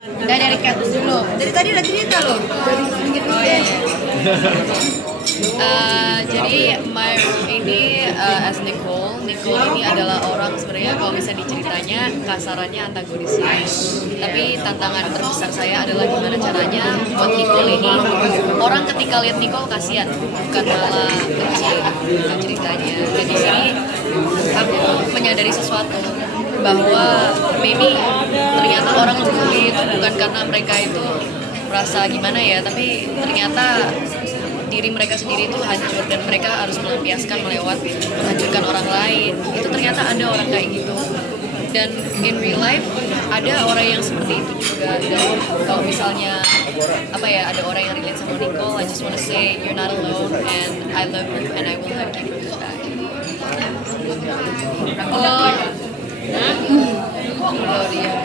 Dari Katus dulu. Dari tadi udah cerita loh. Dari sedikit Oh iya. Jadi ini as Nicole ini adalah orang sebenarnya kalau misalnya diceritanya kasarannya antagonisnya. Tapi tantangan terbesar saya adalah gimana caranya buat Nicole ini orang ketika lihat Nicole kasihan, bukan malah benci dengan ceritanya. Dan di sini aku menyadari sesuatu bahwa maybe ternyata orang ngebully itu bukan karena mereka itu merasa gimana ya, tapi ternyata diri mereka sendiri itu hancur dan mereka harus melampiaskan melewat menghancurkan orang lain. Itu ternyata ada orang kayak gitu. Dan in real life ada orang yang seperti itu juga. Dan kalau misalnya ada orang yang relate sama Nicole, I just wanna say you're not alone and I love you and I will hug you from the back.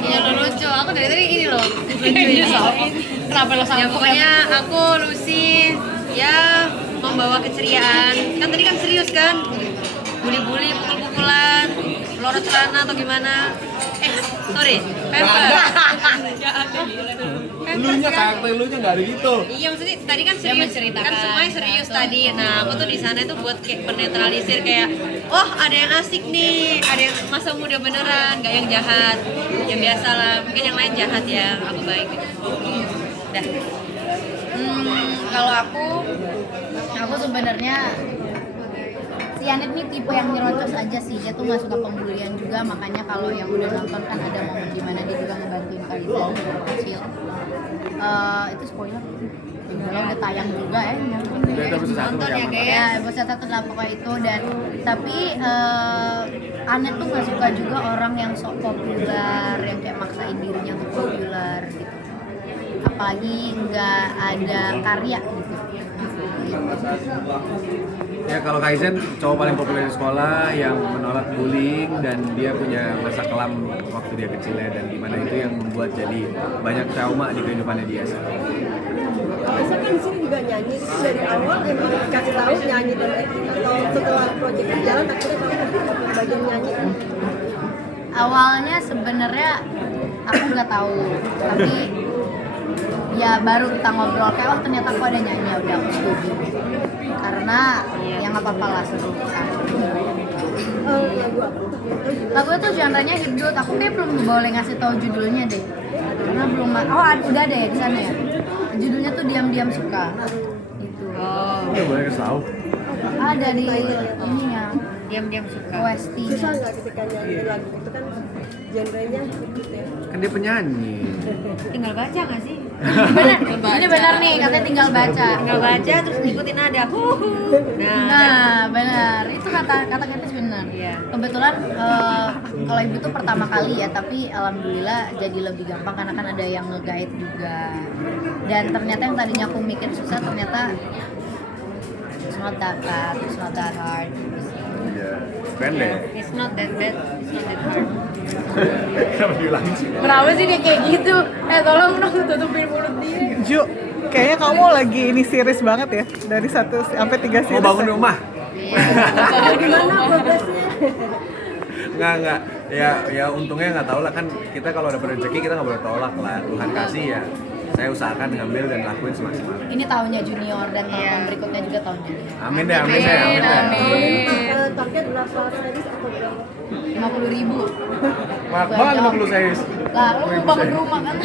Ya lo lucu, aku dari tadi gini loh. Kenapa lo Ya pokoknya aku Lucy ya membawa keceriaan. Kan tadi kan serius kan? Bully-bully, pukul-pukulan, lorot celana atau gimana? Sorry, pempel. Lunya karakter lunya nggak ada gitu. Iya maksudnya tadi kan serius, kan semuanya serius tadi. Nah aku tuh di sana tuh buat kayak menetralisir kayak, oh ada yang asik nih, ada yang masa muda beneran, nggak yang jahat. Yang biasa lah, mungkin yang lain jahat ya, aku baik. Dah. Kalau aku sebenarnya si Anet nih tipe yang nyerocos aja sih, dia tuh nggak suka pembulian juga, makanya kalau yang udah nonton kan ada momen dimana dia juga ngebantuin Kaizen dari kecil. Itu spoiler. Kalau udah tayang juga Nonton ya guys. Ya, episode 1 lah pokoknya itu. Dan tapi Anet tuh nggak suka juga orang yang sok populer, yang kayak maksain dirinya untuk populer gitu. Apalagi nggak ada karya gitu. Ya kalau Kaizen cowok paling populer di sekolah yang menolak bullying dan dia punya masa kelam waktu dia kecilnya dan gimana itu yang membuat jadi banyak trauma di kehidupannya dia. Biasanya kan di sini juga nyanyi itu dari awal emang dikasih tahu nyanyi dan acting atau setelah proyek berjalan akhirnya kamu bagian nyanyi. Awalnya sebenarnya aku nggak tahu, tapi ya baru kita ngobrol kayak oh ternyata aku ada nyanyi, ya udah aku setuju karena yang nggak apa-apa lah seru. Lagu itu genre-nya hipdut, aku kayak belum boleh ngasih tahu judulnya deh karena belum udah ada ya di sana ya, judulnya tuh diam-diam suka itu. Ya boleh kasih tahu. Ada di ininya Diam-diam suka. OST. Susah nggak ketika nyanyi lagu itu kan genrenya gitu ya. Kan dia penyanyi. Tinggal baca nggak sih? Benar, ini benar nih katanya tinggal baca. Tinggal baca terus ngikutin nada. Nah, benar. Itu kata Ketis benar. Iya. Kebetulan kalau ibu tuh pertama kali ya, tapi alhamdulillah jadi lebih gampang karena kan ada yang nge-guide juga. Dan ternyata yang tadinya aku mikir susah ternyata it's not that bad, it's not that hard. Iya. Pendek. It's not that bad, it's not that hard. Kenapa diulangi sih? Kenapa sih dia kayak gitu? Tolong dong tutupin mulut dia. Ju, kayaknya kamu lagi ini series banget ya, dari 1 sampai 3 series. Mau bangun rumah? Gimana progresnya? Enggak. Ya untungnya nggak tahu lah kan kita kalau dapat rezeki kita nggak boleh tolak lah. Tuhan kasih ya. Saya usahakan ngambil dan lakuin semaksimal. Ini tahunnya junior dan tahun berikutnya juga tahun junior. Amin deh, amin deh, amin deh. Target berapa series atau berapa? 50.000. Banget 50 series. Lah, lu bangun rumah kan?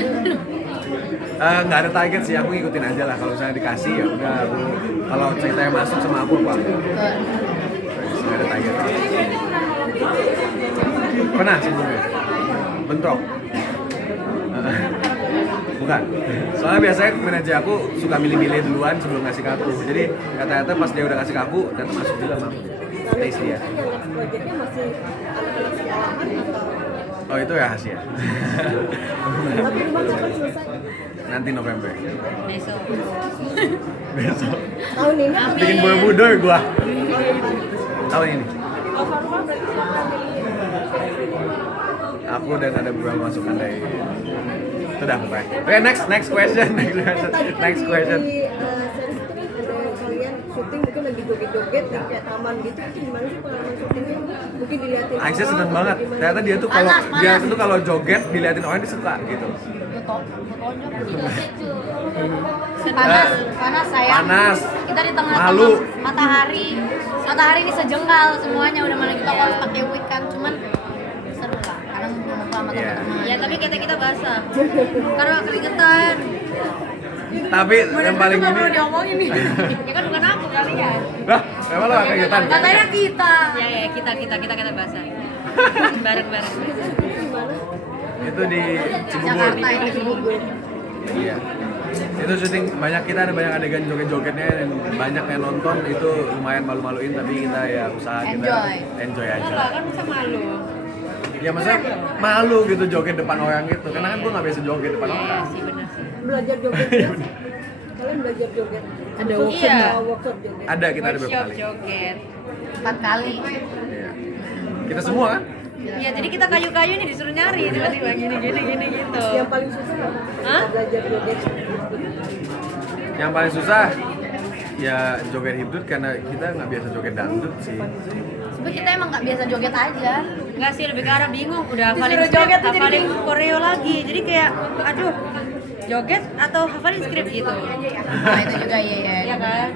Nggak ada target sih, aku ngikutin aja lah. Kalau misalnya dikasih ya udah aku. Kalau ceritanya masuk sama aku apa? Nggak ada target. Pernah sebelumnya? Bentrok? Bukan. Soalnya biasanya manajer aku suka milih-milih duluan sebelum ngasih ke aku. Jadi kata-kata pas dia udah kasih ke aku, ternyata masuk juga sama aku. Taste dia. Yang next projectnya masih anak-anak sekolahan atau? Oh itu rahasia. Tapi memang kapan selesai? Nanti November. Besok. Besok. Tahun ini? Bikin Borobudur gua. Tahun ini. Alfarma berarti siapa nih? Aku dan ada beberapa masukan dari itu dah pokoknya. Oke, next question. Next question. Di series itu kan ada kalian syuting mungkin lagi joget-joget di kayak taman gitu, itu gimana sih pengalaman syutingnya? Mungkin dilihatin Aisyah seneng orang, banget. gimana? Ternyata dia tuh kalau Panas. dia tuh kalau joget diliatin orang dia suka gitu. panas sayang. Panas. Kita di tengah Malu. matahari ini sejengkal semuanya, udah mana kita harus pakai wig kan, cuman seru lah karena ngumpul sama Iya. teman-teman. Ya tapi kita basah karena keringetan. Tapi yang paling Nggak ini, perlu diomongin nih. Ya kan bukan aku, kalian. lah, emang lo gak kegiatan? Katanya kita. Ya kita basah. Bareng-bareng. Itu di Cibubur. Jakarta itu Cibubur. Iya. Itu syuting kita ada banyak adegan joget-jogetnya dan banyak yang nonton, itu lumayan malu-maluin tapi kita ya usaha kita enjoy aja. Enggak kan masa malu. Ya maksudnya malu gitu joget depan orang gitu, karena kan gue nggak biasa joget depan orang. Iya sih benar sih. Belajar joget ya? Kalian belajar joget? Ada workshop, workshop joget? Ada, kita ada beberapa Workshop kali. joget. 4 kali. Iya. Kita semua kan? Ya jadi kita kayu-kayu nih disuruh nyari tiba-tiba gini gitu. Yang paling susah apa? Hah? Belajar joget. Yang paling susah ya joget hipdut karena kita nggak biasa joget dangdut sih. Sebenernya kita emang nggak biasa joget aja. Enggak sih, lebih ke arah bingung. Udah hafalin Disuruh skrip, joget tuh jadi hafalin bingung. koreo lagi. Jadi kayak aduh, joget atau hafalin skrip gitu. Nah itu juga iya. Iya kan?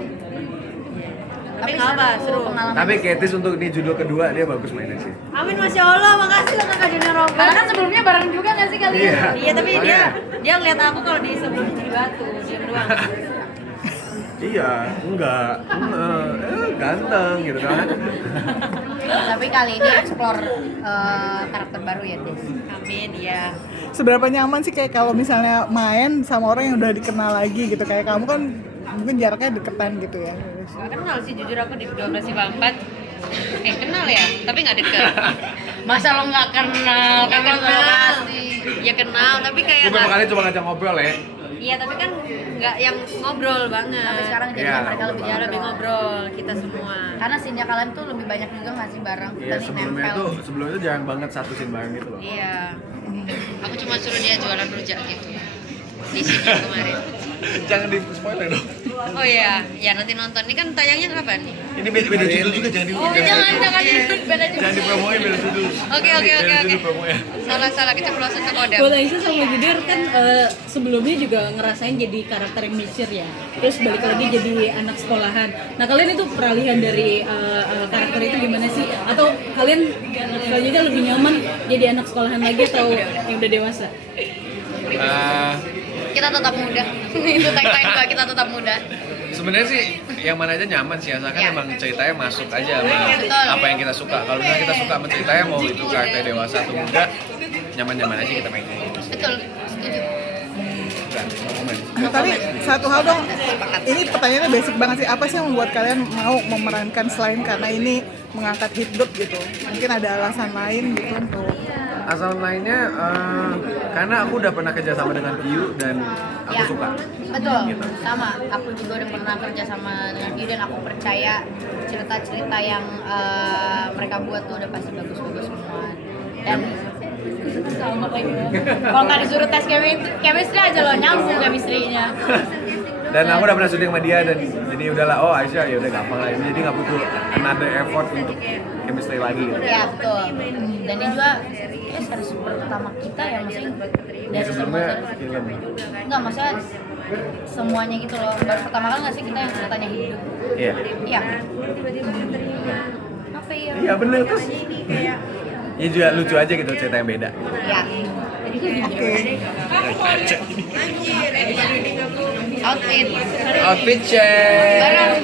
Tapi nggak apa, seru. Pengalaman. Tapi Ketis untuk di judul kedua dia bagus mainnya sih. Amin, Masya Allah, makasih lah Kakak Junior Karena Robert. kan sebelumnya bareng juga nggak sih kalian? Iya. Iya, tapi Makanya. dia ngeliat aku kalau di sebelumnya jadi batu, diem doang. Iya, enggak. Ganteng gitu kan. Tapi kali ini explore karakter baru ya, Des. Amin, ya. Seberapa nyaman sih kayak kalau misalnya main sama orang yang udah dikenal lagi gitu, kayak kamu kan mungkin jaraknya deketan gitu ya. Gak kenal sih, jujur aku di 12 4. Kenal ya, tapi nggak deket. Masa lo nggak kenal? Nggak Kamu kenal. lokasi. Ya kenal, tapi kayak Gue beberapa nggak. kali cuma ngajak ngobrol ya. Iya, tapi kan nggak yang ngobrol banget. Tapi sekarang Iya, jadinya mereka lebih ya lebih ngobrol kita semua. Karena scene-nya kalian tuh lebih banyak juga nggak sih bareng Iya, saling sebelumnya itu jarang banget satu scene bareng gitu loh. Iya. Aku cuma suruh dia jualan rujak gitu. Di sini kemarin. Jangan di spoiler dong. Oh iya, ya nanti nonton. Ini kan tayangnya kapan? Ini beda judul juga, jangan di jangan beda juga. jangan dipromoin beda judul. Oke. Beda judul promonya. Salah keceplosan ke kodam. Buat Aisyah sama Judir kan sebelumnya juga ngerasain jadi karakter yang mature ya, terus balik lagi jadi anak sekolahan. Nah kalian itu peralihan dari karakter itu gimana sih? Atau kalian selanjutnya lebih nyaman jadi anak sekolahan lagi atau yang udah dewasa? Kita tetap muda. Itu tagline gua, kita tetap muda. Sebenarnya sih yang mana aja nyaman sih, asalkan Iya. emang ceritanya masuk aja sama Betul. apa yang kita suka. Kalau misalnya kita suka sama ceritanya, mau itu karakter dewasa atau muda, nyaman-nyaman aja kita mainin. Betul, setuju. Bukan, no comment. Nah, tapi satu hal dong, ini pertanyaannya basic banget sih. Apa sih yang membuat kalian mau memerankan selain karena ini mengangkat hidup gitu? Mungkin ada alasan lain gitu untuk Asal lainnya, karena aku udah pernah kerja sama dengan Piyu dan aku Ya, suka. betul. Gitu. Sama, aku juga udah pernah kerja sama dengan dia dan aku percaya cerita-cerita yang mereka buat tuh udah pasti bagus-bagus semua. Dan sama kayak gitu. Kalau nggak disuruh tes chemistry aja loh, nyambung chemistry-nya. Dan aku udah pernah syuting sama dia dan jadi udahlah, oh Aisyah ya udah gampang lah ini, jadi nggak butuh another effort untuk chemistry lagi. Gitu. Ya betul. Dan ini juga kayak series pertama kita ya, maksudnya dari Sebelumnya semua film. enggak, maksudnya semuanya gitu loh. Baru pertama kali nggak sih kita yang ceritanya hidup? Iya. Iya. Apa ya? Iya bener terus. Ya juga lucu aja gitu, cerita yang beda. Iya. oke. Outfit. Outfit check. Bareng.